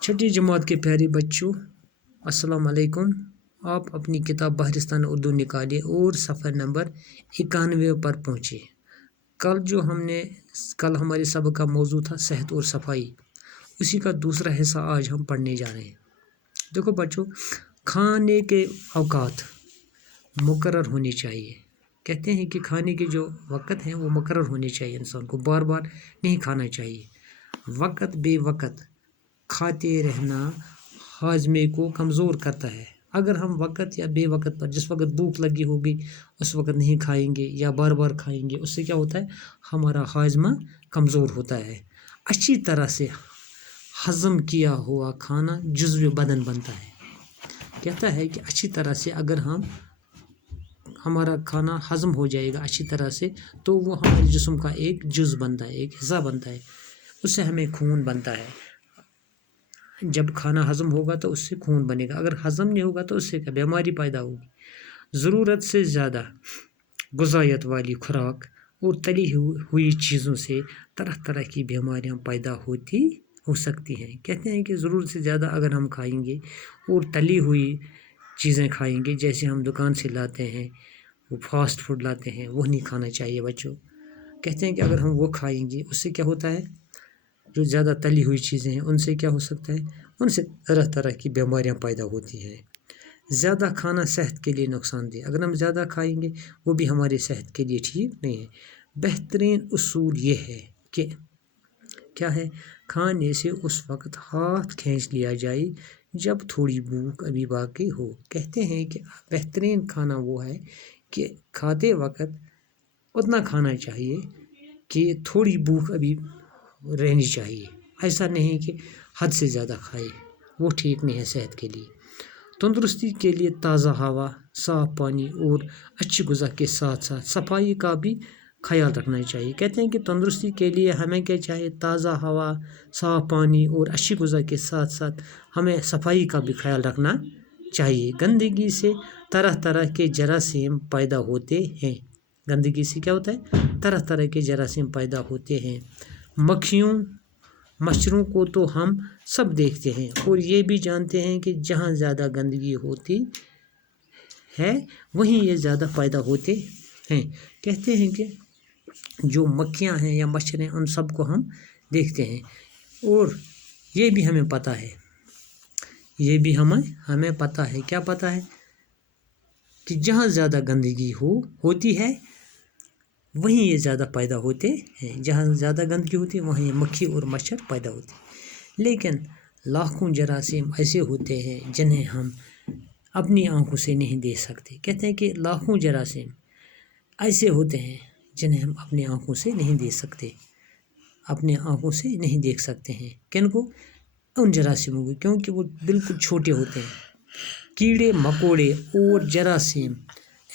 چھٹی جماعت کے پیارے بچوں، السلام علیکم۔ آپ اپنی کتاب بحرستان اردو نکالے اور صفحہ نمبر 91 پر پہنچے۔ کل ہمارے سبق کا موضوع تھا صحت اور صفائی، اسی کا دوسرا حصہ آج ہم پڑھنے جا رہے ہیں۔ دیکھو بچوں، کھانے کے اوقات مقرر ہونے چاہیے۔ کہتے ہیں کہ کھانے کے جو وقت ہیں وہ مقرر ہونے چاہیے، انسان کو بار بار نہیں کھانا چاہیے۔ وقت بے وقت کھاتے رہنا ہاضمے کو کمزور کرتا ہے۔ اگر ہم وقت یا بے وقت پر جس وقت بھوک لگی ہوگی اس وقت نہیں کھائیں گے یا بار بار کھائیں گے، اس سے کیا ہوتا ہے؟ ہمارا ہاضمہ کمزور ہوتا ہے۔ اچھی طرح سے ہضم کیا ہوا کھانا جزو بدن بنتا ہے۔ کہتا ہے کہ اچھی طرح سے اگر ہمارا کھانا ہضم ہو جائے گا اچھی طرح سے تو وہ ہمارے جسم کا ایک جز بنتا ہے، ایک حصہ بنتا ہے، اس سے ہمیں خون بنتا ہے۔ جب کھانا ہضم ہوگا تو اس سے خون بنے گا، اگر ہضم نہیں ہوگا تو اس سے کیا بیماری پیدا ہوگی۔ ضرورت سے زیادہ غذائیت والی خوراک اور تلی ہوئی چیزوں سے طرح طرح کی بیماریاں پیدا ہو سکتی ہیں۔ کہتے ہیں کہ ضرورت سے زیادہ اگر ہم کھائیں گے اور تلی ہوئی چیزیں کھائیں گے، جیسے ہم دکان سے لاتے ہیں، وہ فاسٹ فوڈ لاتے ہیں، وہ نہیں کھانا چاہیے بچوں۔ کہتے ہیں کہ اگر ہم وہ کھائیں گے اس سے کیا ہوتا ہے؟ جو زیادہ تلی ہوئی چیزیں ہیں ان سے کیا ہو سکتا ہے؟ ان سے طرح طرح کی بیماریاں پیدا ہوتی ہیں۔ زیادہ کھانا صحت کے لیے نقصان دہ، اگر ہم زیادہ کھائیں گے وہ بھی ہماری صحت کے لیے ٹھیک نہیں ہے۔ بہترین اصول یہ ہے کہ کیا ہے؟ کھانے سے اس وقت ہاتھ کھینچ لیا جائے جب تھوڑی بھوک ابھی باقی ہو۔ کہتے ہیں کہ بہترین کھانا وہ ہے کہ کھاتے وقت اتنا کھانا چاہیے کہ تھوڑی بھوک ابھی رہنی چاہیے، ایسا نہیں کہ حد سے زیادہ کھائے، وہ ٹھیک نہیں ہے صحت کے لیے۔ تندرستی کے لیے تازہ ہوا، صاف پانی اور اچھی غذا کے ساتھ ساتھ صفائی کا بھی خیال رکھنا چاہیے۔ کہتے ہیں کہ تندرستی کے لیے ہمیں کیا چاہیے؟ تازہ ہوا، صاف پانی اور اچھی غذا کے ساتھ ساتھ ہمیں صفائی کا بھی خیال رکھنا چاہیے۔ گندگی سے طرح طرح کے جراثیم پیدا ہوتے ہیں۔ گندگی سے کیا ہوتا ہے؟ طرح طرح کے جراثیم پیدا ہوتے ہیں۔ مکھیوں، مچھروں کو تو ہم سب دیکھتے ہیں اور یہ بھی جانتے ہیں کہ جہاں زیادہ گندگی ہوتی ہے وہیں یہ زیادہ پیدا ہوتے ہیں۔ کہتے ہیں کہ جو مکھیاں ہیں یا مچھر ہیں ان سب کو ہم دیکھتے ہیں اور یہ بھی ہمیں پتہ ہے، ہمیں پتہ ہے، کیا پتہ ہے؟ کہ جہاں زیادہ گندگی ہوتی ہے وہیں یہ زیادہ پیدا ہوتے ہیں۔ جہاں زیادہ گندگی ہوتی ہے وہیں مکھی اور مچھر پیدا ہوتے ہیں۔ لیکن لاکھوں جراثیم ایسے ہوتے ہیں جنہیں ہم اپنی آنکھوں سے نہیں دیکھ سکتے۔ کہتے ہیں کہ لاکھوں جراثیم ایسے ہوتے ہیں جنہیں ہم اپنی آنکھوں سے نہیں دیکھ سکتے، اپنے آنکھوں سے نہیں دیکھ سکتے ہیں۔ کن کو؟ ان جراثیموں کو، کیونکہ وہ بالکل چھوٹے ہوتے ہیں۔ کیڑے مکوڑے اور جراثیم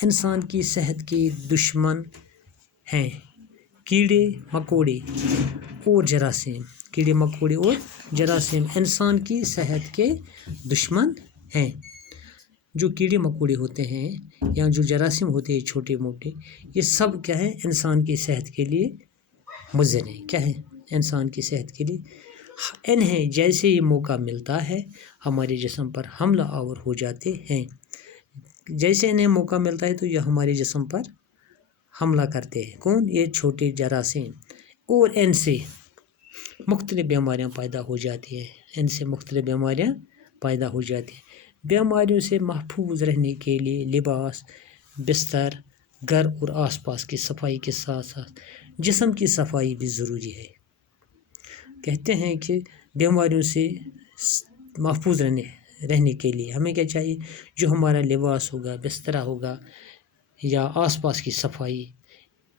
انسان کی صحت کے دشمن ہیں۔ کیڑے مکوڑے اور جراثیم انسان کی صحت کے دشمن ہیں۔ جو کیڑے مکوڑے ہوتے ہیں یا جو جراثیم ہوتے ہیں چھوٹے موٹے، یہ سب کیا ہے؟ انسان کی صحت کے لیے مضر ہیں۔ کیا ہے؟ انسان کی صحت کے لیے انہیں جیسے ہی موقع ملتا ہے ہمارے جسم پر حملہ آور ہو جاتے ہیں۔ جیسے انہیں موقع ملتا ہے تو یہ ہمارے جسم پر حملہ کرتے ہیں۔ کون؟ یہ چھوٹے جراثیم، اور ان سے مختلف بیماریاں پیدا ہو جاتی ہیں۔ بیماریوں سے محفوظ رہنے کے لیے لباس، بستر، گھر اور آس پاس کی صفائی کے ساتھ ساتھ جسم کی صفائی بھی ضروری ہے۔ کہتے ہیں کہ بیماریوں سے محفوظ رہنے کے لیے ہمیں کیا چاہیے؟ جو ہمارا لباس ہوگا، بستر ہوگا یا آس پاس کی صفائی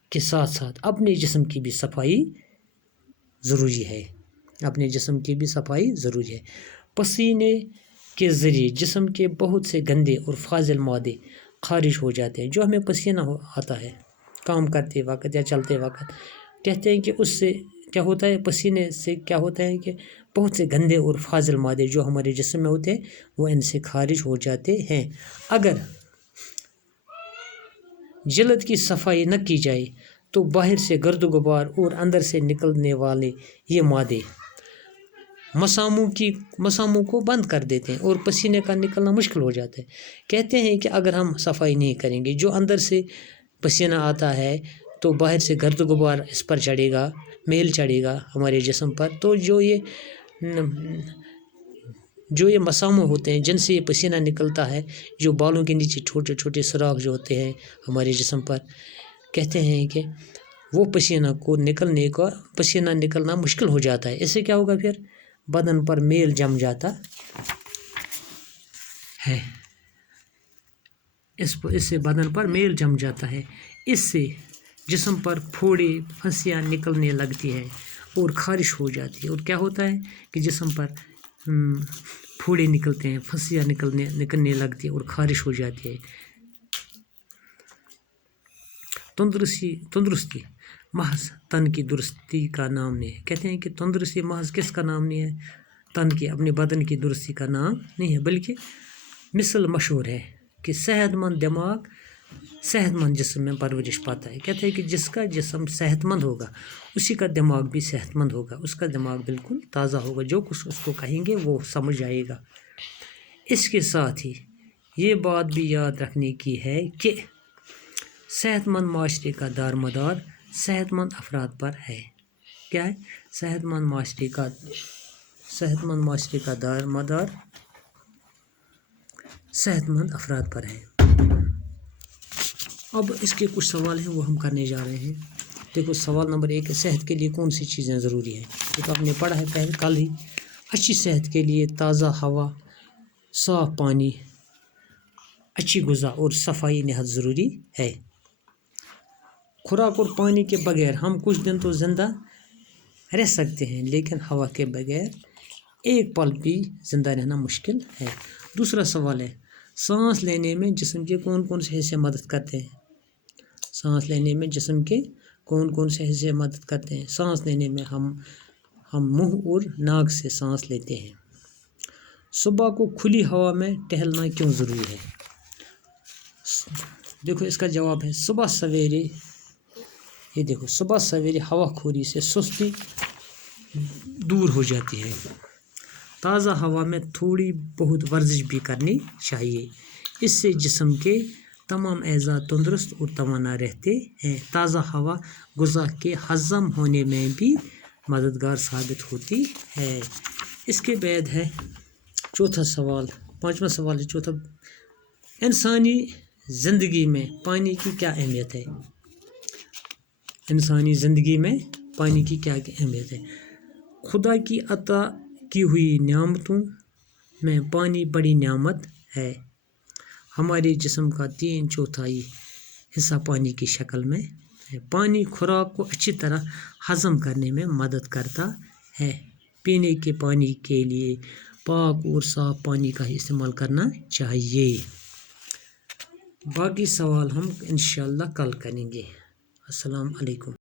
کے ساتھ ساتھ اپنے جسم کی بھی صفائی ضروری ہے۔ پسینے کے ذریعے جسم کے بہت سے گندے اور فاضل مادے خارج ہو جاتے ہیں۔ جو ہمیں پسینہ آتا ہے کام کرتے وقت یا چلتے وقت، کہتے ہیں کہ اس سے کیا ہوتا ہے؟ پسینے سے کیا ہوتا ہے کہ بہت سے گندے اور فاضل مادے جو ہمارے جسم میں ہوتے ہیں وہ ان سے خارج ہو جاتے ہیں۔ اگر جلد کی صفائی نہ کی جائے تو باہر سے گرد و غبار اور اندر سے نکلنے والے یہ مادے مساموں کو بند کر دیتے ہیں اور پسینے کا نکلنا مشکل ہو جاتا ہے۔ کہتے ہیں کہ اگر ہم صفائی نہیں کریں گے، جو اندر سے پسینہ آتا ہے تو باہر سے گرد و غبار اس پر چڑھے گا، میل چڑھے گا ہمارے جسم پر، تو جو یہ مساموں ہوتے ہیں جن سے یہ پسینہ نکلتا ہے، جو بالوں کے نیچے چھوٹے چھوٹے سراخ جو ہوتے ہیں ہمارے جسم پر، کہتے ہیں کہ وہ پسینہ نکلنا مشکل ہو جاتا ہے۔ اس سے کیا ہوگا؟ پھر بدن پر میل جم جاتا ہے، اس سے بدن پر میل جم جاتا ہے، اس سے جسم پر پھوڑے پھنسیاں نکلنے لگتی ہے اور خارش ہو جاتی ہے۔ اور کیا ہوتا ہے کہ جسم پر پھوڑے نکلتے ہیں، پھنسیاں نکلنے لگتی ہے اور خارش ہو جاتی ہے۔ تندرستی محض تن کی درستی کا نام نہیں ہے۔ کہتے ہیں کہ تندرستی محض کس کا نام نہیں ہے؟ تن کی، اپنے بدن کی درستی کا نام نہیں ہے، بلکہ مثل مشہور ہے کہ صحت مند دماغ صحت مند جسم میں پرورش پاتا ہے۔ کہتے ہیں کہ جس کا جسم صحت مند ہوگا اسی کا دماغ بھی صحت مند ہوگا، اس کا دماغ بالکل تازہ ہوگا، جو کچھ اس کو کہیں گے وہ سمجھ آئے گا۔ اس کے ساتھ ہی یہ بات بھی یاد رکھنے کی ہے کہ صحت مند معاشرے کا دار مدار صحت مند افراد پر ہے۔ کیا ہے؟ صحت مند معاشرے کا دار مدار صحت مند افراد پر ہے۔ اب اس کے کچھ سوال ہیں وہ ہم کرنے جا رہے ہیں۔ دیکھو سوال نمبر 1 ہے، صحت کے لیے کون سی چیزیں ضروری ہیں؟ یہ تو آپ نے پڑھا ہے کل ہی۔ اچھی صحت کے لیے تازہ ہوا، صاف پانی، اچھی غذا اور صفائی نہایت ضروری ہے۔ خوراک اور پانی کے بغیر ہم کچھ دن تو زندہ رہ سکتے ہیں، لیکن ہوا کے بغیر ایک پل بھی زندہ رہنا مشکل ہے۔ دوسرا سوال ہے، سانس لینے میں جسم کے کون کون سے حصے مدد کرتے ہیں؟ سانس لینے میں جسم کے کون کون سے حصے مدد کرتے ہیں؟ سانس لینے میں ہم منہ اور ناک سے سانس لیتے ہیں۔ صبح کو کھلی ہوا میں ٹہلنا کیوں ضروری ہے؟ دیکھو اس کا جواب ہے، صبح سویرے ہوا خوری سے سستی دور ہو جاتی ہے۔ تازہ ہوا میں تھوڑی بہت ورزش بھی کرنی چاہیے، اس سے جسم کے تمام اعضاء تندرست اور توانا رہتے ہیں۔ تازہ ہوا غذا کے ہضم ہونے میں بھی مددگار ثابت ہوتی ہے۔ اس کے بعد ہے پانچواں سوال ہے چوتھا، انسانی زندگی میں پانی کی کیا اہمیت ہے؟ انسانی زندگی میں پانی کی کیا اہمیت ہے؟ خدا کی عطا کی ہوئی نعمتوں میں پانی بڑی نعمت ہے۔ ہمارے جسم کا 3/4 حصہ پانی کی شکل میں ہے۔ پانی خوراک کو اچھی طرح ہضم کرنے میں مدد کرتا ہے۔ پینے کے پانی کے لیے پاک اور صاف پانی کا ہی استعمال کرنا چاہیے۔ باقی سوال ہم انشاءاللہ کل کریں گے۔ السلام علیکم۔